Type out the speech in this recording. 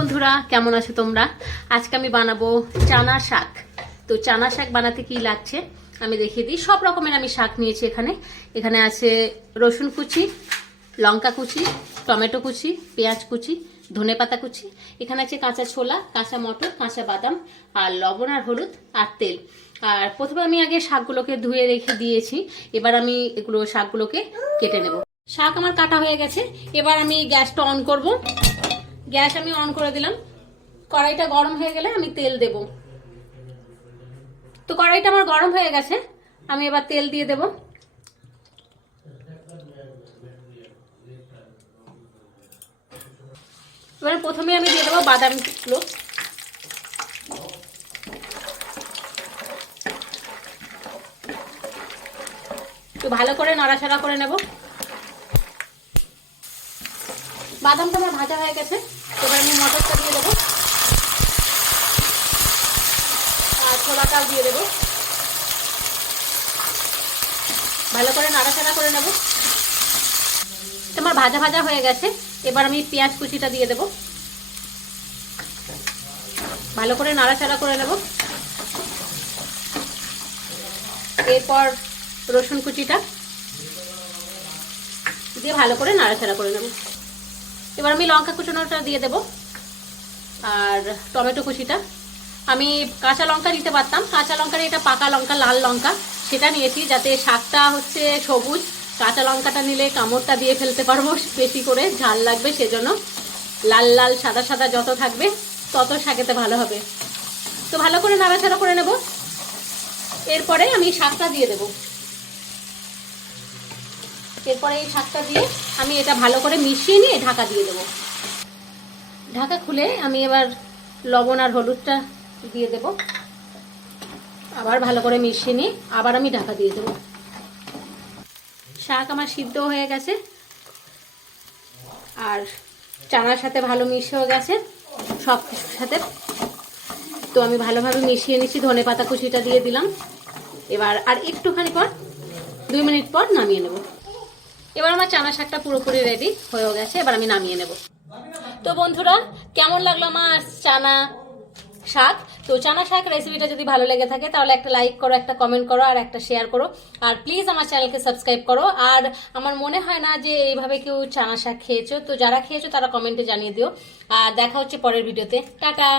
বন্ধুরা, কেমন আছো তোমরা? আজকে আমি বানাবো চানা শাক। তো চানা শাক বানাতে কি লাগছে আমি দেখিয়ে দিই। সব রকমের আমি শাক নিয়েছি। এখানে আছে রসুন কুচি, লঙ্কা কুচি, টমেটো কুচি, পেঁয়াজ কুচি, ধনেপাতা কুচি। এখানে আছে কাঁচা ছোলা, কাঁচা মটর, কাঁচা বাদাম, আর লবণ আর হলুদ আর তেল। আর প্রথমে আমি আগে শাকগুলোকে ধুয়ে রেখে দিয়েছি। এবার আমি শাকগুলোকে কেটে নেব। শাক আমার কাটা হয়ে গেছে। এবার আমি গ্যাসটা অন করব। গ্যাস আমি অন করে দিলাম। কড়াইটা গরম হয়ে গেলে আমি তেল দেব। তো কড়াইটা আমার গরম হয়ে গেছে, আমি এবার তেল দিয়ে দেব। এবার প্রথমে আমি দিয়ে দেবো বাদামগুলো। তো ভালো করে নাড়াচাড়া করে নেব। বাদামটা আমার ভাজা হয়ে গেছে। এবার আমি মটরটা দিয়ে দেবো আর ছোলাটাও দিয়ে দেবো। ভালো করে নাড়াচাড়া করে নেব। আমার ভাজা ভাজা হয়ে গেছে। এবার আমি পেঁয়াজ কুচিটা দিয়ে দেবো। ভালো করে নাড়াচাড়া করে নেব। এরপর রসুন কুচিটা দিয়ে ভালো করে নাড়াচাড়া করে নেব। এবার আমি লঙ্কা কুচানোটা দিয়ে দেব আর টমেটো কুচিটা। আমি কাঁচা লঙ্কা নিতে পারতাম, কাঁচা লঙ্কার এটা পাকা লঙ্কা, লাল লঙ্কা সেটা নিয়েছি, যাতে শাকটা হচ্ছে সবুজ। কাঁচা লঙ্কাটা নিলে কামড়টা দিয়ে ফেলতে পারবো, বেশি করে ঝাল লাগবে, সেজন্য লাল লাল সাদা সাদা যত থাকবে তত শাকেতে ভালো হবে। তো ভালো করে নাড়াচাড়া করে নেব। এরপরে আমি শাকটা দিয়ে দেব। এরপরে এই শাকটা দিয়ে আমি এটা ভালো করে মিশিয়ে নিয়ে ঢাকা দিয়ে দেব। ঢাকা খুলে আমি এবার লবণ আর হলুদটা দিয়ে দেব। আবার ভালো করে মিশিয়ে নিয়ে আবার আমি ঢাকা দিয়ে দেব। শাক আমার সিদ্ধ হয়ে গেছে আর চানার সাথে ভালো মিশেও গেছে সব কিছুর সাথে। তো আমি ভালোভাবে মিশিয়ে নিচ্ছি। ধনেপাতা কুচিটা দিয়ে দিলাম। এবার আর একটুখানি পর 2 মিনিট পর নামিয়ে নেব। এবার আমার চানা শাকটা পুরোপুরি রেডি হয়ে গেছে। এবার আমি নামিয়ে নেব। তো বন্ধুরা, কেমন লাগলো আমার চানা শাক? তো চানা শাক রেসিপিটা যদি ভালো লেগে থাকে তাহলে একটা লাইক করো, একটা কমেন্ট করো আর একটা শেয়ার করো। আর প্লিজ আমার চ্যানেলকে সাবস্ক্রাইব করো। আর আমার মনে হয় না যে এইভাবে কেউ চানা শাক খেয়েছো। তো যারা খেয়েছো তারা কমেন্টে জানিয়ে দিও। আর দেখা হচ্ছে পরের ভিডিওতে। টাটা।